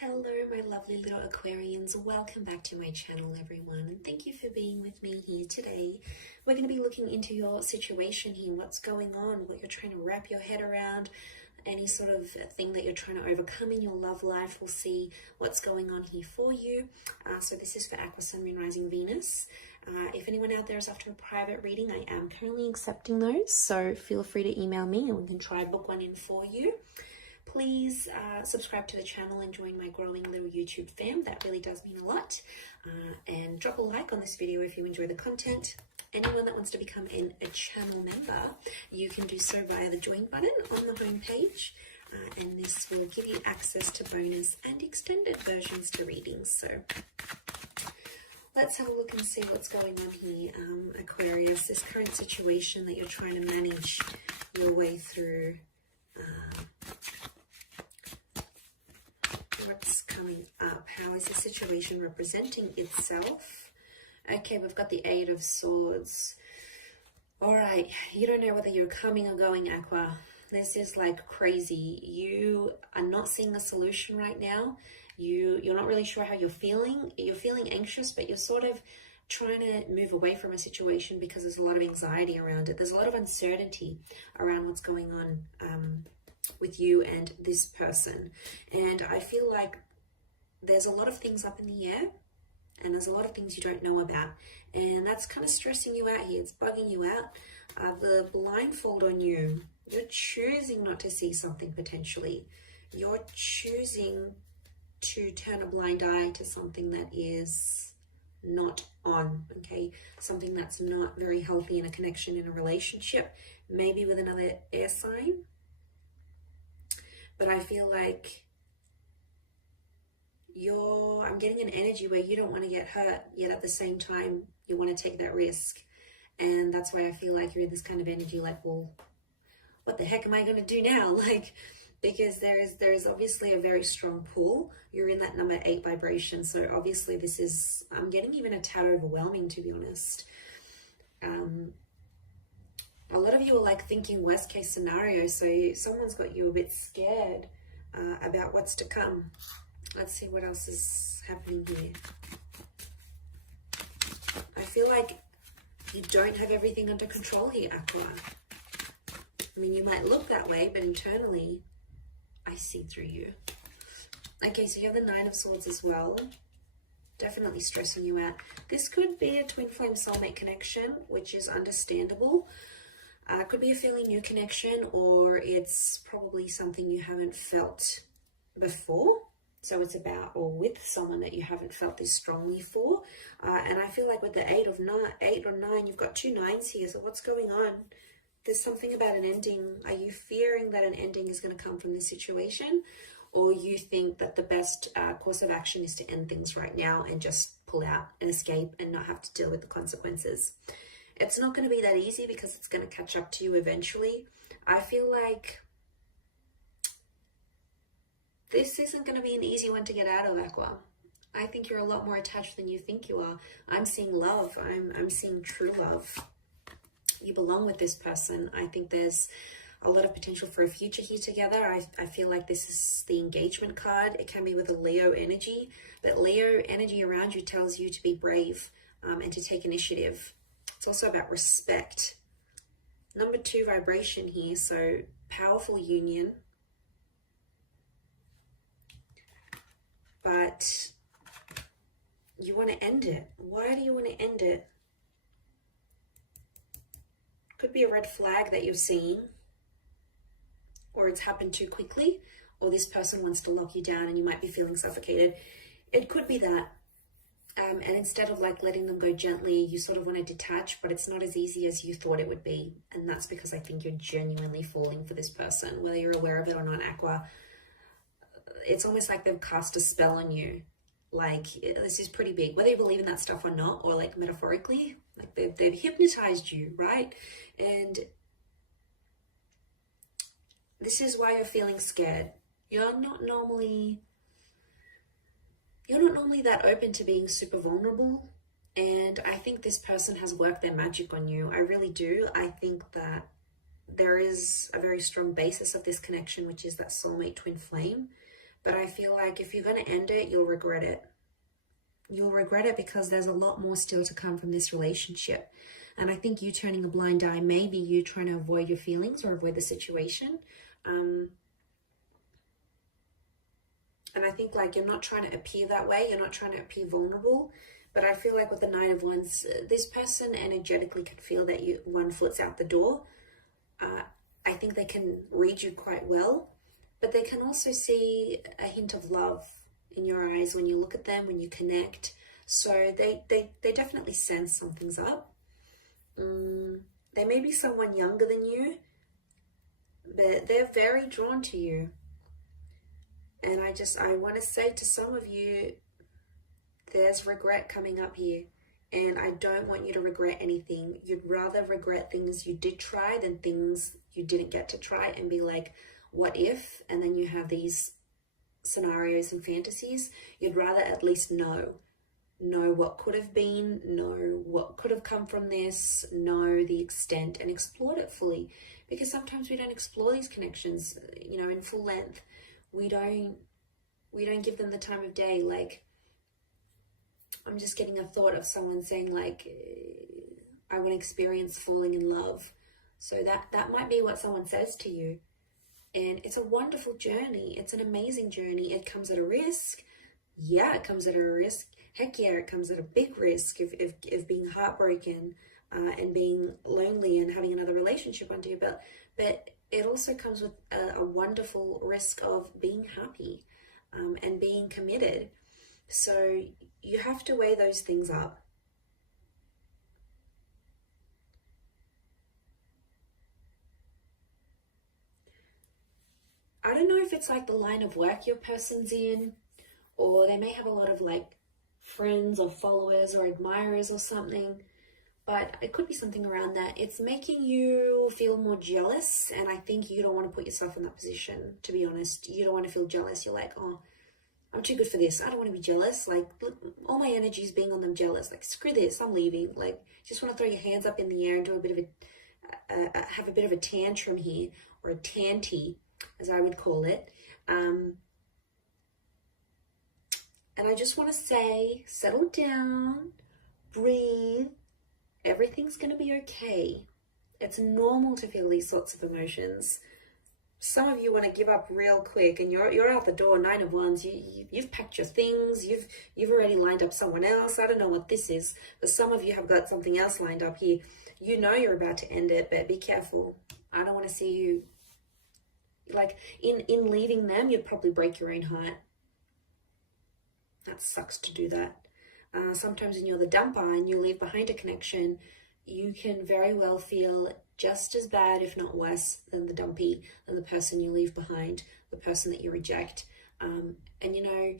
Hello, my lovely little Aquarians. Welcome back to my channel, everyone, and thank you for being with me here today. We're going to be looking into your situation here, what's going on, what you're trying to wrap your head around, any sort of thing that you're trying to overcome in your love life. We'll see what's going on here for you. So this is for Aqua, Sun, Moon, Rising, Venus. If anyone out there is after a private reading, I am currently accepting those, so feel free to email me and we can try book one in for you. Please subscribe to the channel and join my growing little YouTube fam. That really does mean a lot. And drop a like on this video if you enjoy the content. Anyone that wants to become a channel member, you can do so via the join button on the home page. And this will give you access to bonus and extended versions to readings. So let's have a look and see what's going on here. Aquarius, this current situation that you're trying to manage your way through. What's coming up? How is the situation representing itself? Okay, we've got the Eight of Swords. All right, you don't know whether you're coming or going, Aqua. This is like crazy. You are not seeing a solution right now. You're not really sure how you're feeling. You're feeling anxious, but you're sort of trying to move away from a situation because there's a lot of anxiety around it. There's a lot of uncertainty around what's going on with you and this person. And I feel like there's a lot of things up in the air and there's a lot of things you don't know about. And that's kind of stressing you out here. It's bugging you out. The blindfold on you, you're choosing not to see something potentially. You're choosing to turn a blind eye to something that is not on, okay? Something that's not very healthy in a connection, in a relationship, maybe with another air sign. But I feel like I'm getting an energy where you don't want to get hurt, yet at the same time, you want to take that risk. And that's why I feel like you're in this kind of energy, like, well, what the heck am I going to do now? Like, because there is obviously a very strong pull. You're in that number 8 vibration. So obviously this is, I'm getting even a tad overwhelming, to be honest. A lot of you are like thinking worst case scenario. So someone's got you a bit scared about what's to come. Let's see what else is happening here. I feel like you don't have everything under control here, Aqua. I mean, you might look that way, but internally, I see through you. Okay, so you have the Nine of Swords as well. Definitely stressing you out. This could be a twin flame soulmate connection, which is understandable. Could be a fairly new connection, or it's probably something you haven't felt before. So it's about or with someone that you haven't felt this strongly for. And I feel like with the 8 or 9, you've got 2 9s here. So what's going on? There's something about an ending. Are you fearing that an ending is going to come from this situation? Or you think that the best course of action is to end things right now and just pull out and escape and not have to deal with the consequences? It's not going to be that easy because it's going to catch up to you eventually. I feel like this isn't going to be an easy one to get out of, Aqua. I think you're a lot more attached than you think you are. I'm seeing love. I'm seeing true love. You belong with this person. I think there's a lot of potential for a future here together. I feel like this is the engagement card. It can be with a Leo energy, but Leo energy around you tells you to be brave and to take initiative. It's also about respect. Number 2 vibration here, so powerful union. But you want to end it. Why do you want to end it? Could be a red flag that you're seeing, or it's happened too quickly, or this person wants to lock you down and you might be feeling suffocated. It could be that. And instead of like letting them go gently, you sort of want to detach, but it's not as easy as you thought it would be. And that's because I think you're genuinely falling for this person, whether you're aware of it or not, Aqua. It's almost like they've cast a spell on you. Like, this is pretty big, whether you believe in that stuff or not, or like metaphorically, like they've hypnotized you, right? And this is why you're feeling scared. You're not normally that open to being super vulnerable. And I think this person has worked their magic on you. I really do. I think that there is a very strong basis of this connection, which is that soulmate twin flame. But I feel like if you're going to end it, you'll regret it. You'll regret it because there's a lot more still to come from this relationship. And I think you turning a blind eye, maybe you trying to avoid your feelings or avoid the situation. And I think like you're not trying to appear that way. You're not trying to appear vulnerable. But I feel like with the Nine of Wands, this person energetically can feel that one foot's out the door. I think they can read you quite well. But they can also see a hint of love in your eyes when you look at them, when you connect. So they definitely sense something's up. They may be someone younger than you, but they're very drawn to you. And I want to say to some of you, there's regret coming up here. And I don't want you to regret anything. You'd rather regret things you did try than things you didn't get to try and be like, what if? And then you have these scenarios and fantasies. You'd rather at least know what could have been, know what could have come from this, know the extent, and explore it fully. Because sometimes we don't explore these connections, you know, in full length. We don't give them the time of day. Like, I'm just getting a thought of someone saying like, I want to experience falling in love. So that might be what someone says to you. And it's a wonderful journey. It's an amazing journey. It comes at a risk. Yeah, it comes at a risk. Heck yeah, it comes at a big risk of being heartbroken and being lonely and having another relationship under your belt. But it also comes with a wonderful risk of being happy and being committed. So you have to weigh those things up. I don't know if it's like the line of work your person's in, or they may have a lot of like friends or followers or admirers or something, but it could be something around that. It's making you feel more jealous, and I think you don't want to put yourself in that position, to be honest. You don't want to feel jealous. You're like, oh, I'm too good for this. I don't want to be jealous. Like, all my energy is being on them jealous. Like, screw this, I'm leaving. Like, just want to throw your hands up in the air and do a bit of have a bit of a tantrum here, or a tanty, as I would call it. And I just want to say, settle down, breathe. Everything's going to be okay. It's normal to feel these sorts of emotions. Some of you want to give up real quick, and you're out the door. Nine of Wands. You've packed your things. You've already lined up someone else. I don't know what this is, but some of you have got something else lined up here. You know you're about to end it, but be careful. I don't want to see you. Like, in leaving them, you'd probably break your own heart. That sucks to do that. Sometimes when you're the dumper and you leave behind a connection, you can very well feel just as bad, if not worse, than the dumpy, than the person you leave behind, the person that you reject. And you know,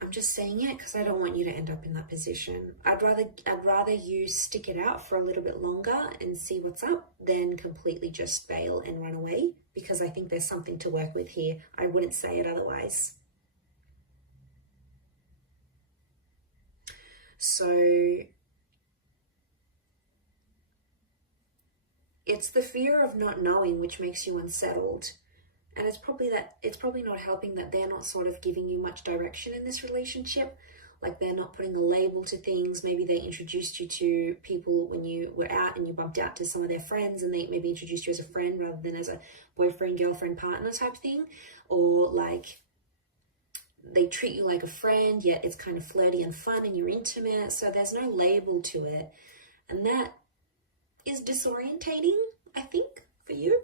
I'm just saying it because I don't want you to end up in that position. I'd rather you stick it out for a little bit longer and see what's up than completely just bail and run away, because I think there's something to work with here. I wouldn't say it otherwise. So it's the fear of not knowing which makes you unsettled. And it's probably not helping that they're not sort of giving you much direction in this relationship. Like, they're not putting a label to things. Maybe they introduced you to people when you were out and you bumped out to some of their friends, and they maybe introduced you as a friend rather than as a boyfriend, girlfriend, partner type thing. Or like, they treat you like a friend, yet it's kind of flirty and fun and you're intimate. So there's no label to it. And that is disorientating, I think, for you.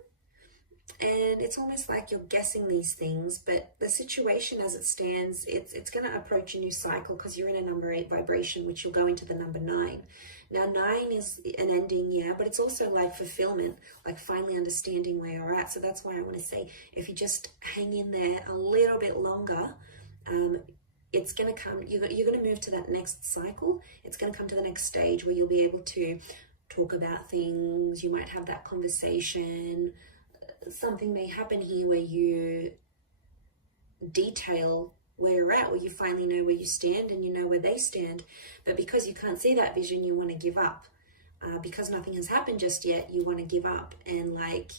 And it's almost like you're guessing these things, but the situation as it stands, it's going to approach a new cycle because you're in a number 8 vibration, which you'll go into the number 9. Now, 9 is an ending, yeah, but it's also like fulfillment, like finally understanding where you're at. So that's why I want to say, if you just hang in there a little bit longer, it's going to come, you're going to move to that next cycle. It's going to come to the next stage where you'll be able to talk about things. You might have that conversation. Something may happen here where you detail where you're at, where you finally know where you stand and you know where they stand. But because you can't see that vision, you want to give up. Because nothing has happened just yet, you want to give up and like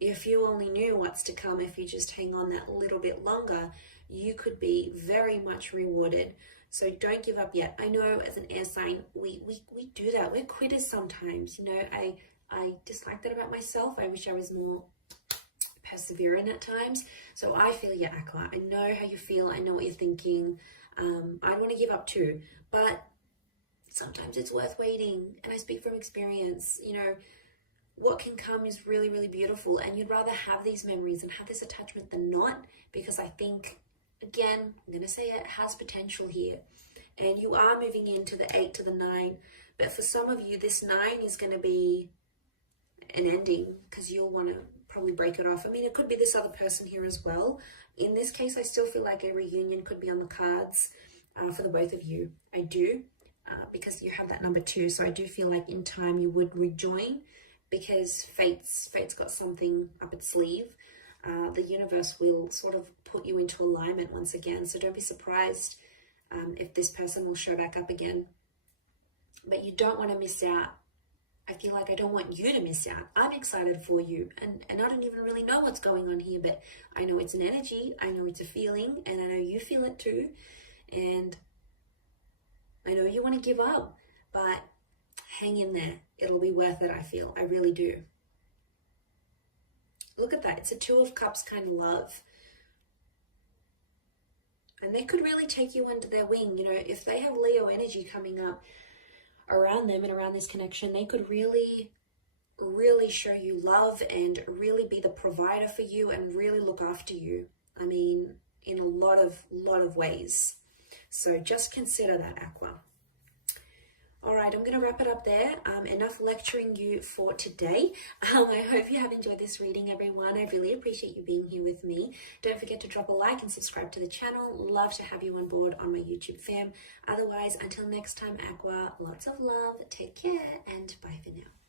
if you only knew what's to come, if you just hang on that little bit longer, you could be very much rewarded. So don't give up yet. I know as an air sign, we do that. We're quitters sometimes. You know, I dislike that about myself. I wish I was more persevering at times. So I feel you, Aqua. I know how you feel. I know what you're thinking. I want to give up too, but sometimes it's worth waiting. And I speak from experience. You know, what can come is really, really beautiful, and you'd rather have these memories and have this attachment than not, because I think, again, I'm going to say it has potential here, and you are moving into the 8 to the 9, but for some of you, this 9 is going to be an ending, because you'll want to probably break it off. I mean, it could be this other person here as well. In this case, I still feel like a reunion could be on the cards for the both of you. I do, because you have that number 2, so I do feel like in time you would rejoin, because fate's got something up its sleeve. The universe will sort of put you into alignment once again. So don't be surprised if this person will show back up again. But you don't want to miss out. I feel like I don't want you to miss out. I'm excited for you. And I don't even really know what's going on here, but I know it's an energy. I know it's a feeling, and I know you feel it too. And I know you want to give up, but hang in there. It'll be worth it, I feel. I really do. Look at that. It's a 2 of Cups kind of love. And they could really take you under their wing. You know, if they have Leo energy coming up around them and around this connection, they could really, really show you love and really be the provider for you and really look after you. I mean, in a lot of ways. So just consider that, Aqua. All right, I'm going to wrap it up there. Enough lecturing you for today. I hope you have enjoyed this reading, everyone. I really appreciate you being here with me. Don't forget to drop a like and subscribe to the channel. Love to have you on board on my YouTube fam. Otherwise, until next time, Aqua, lots of love, take care, and bye for now.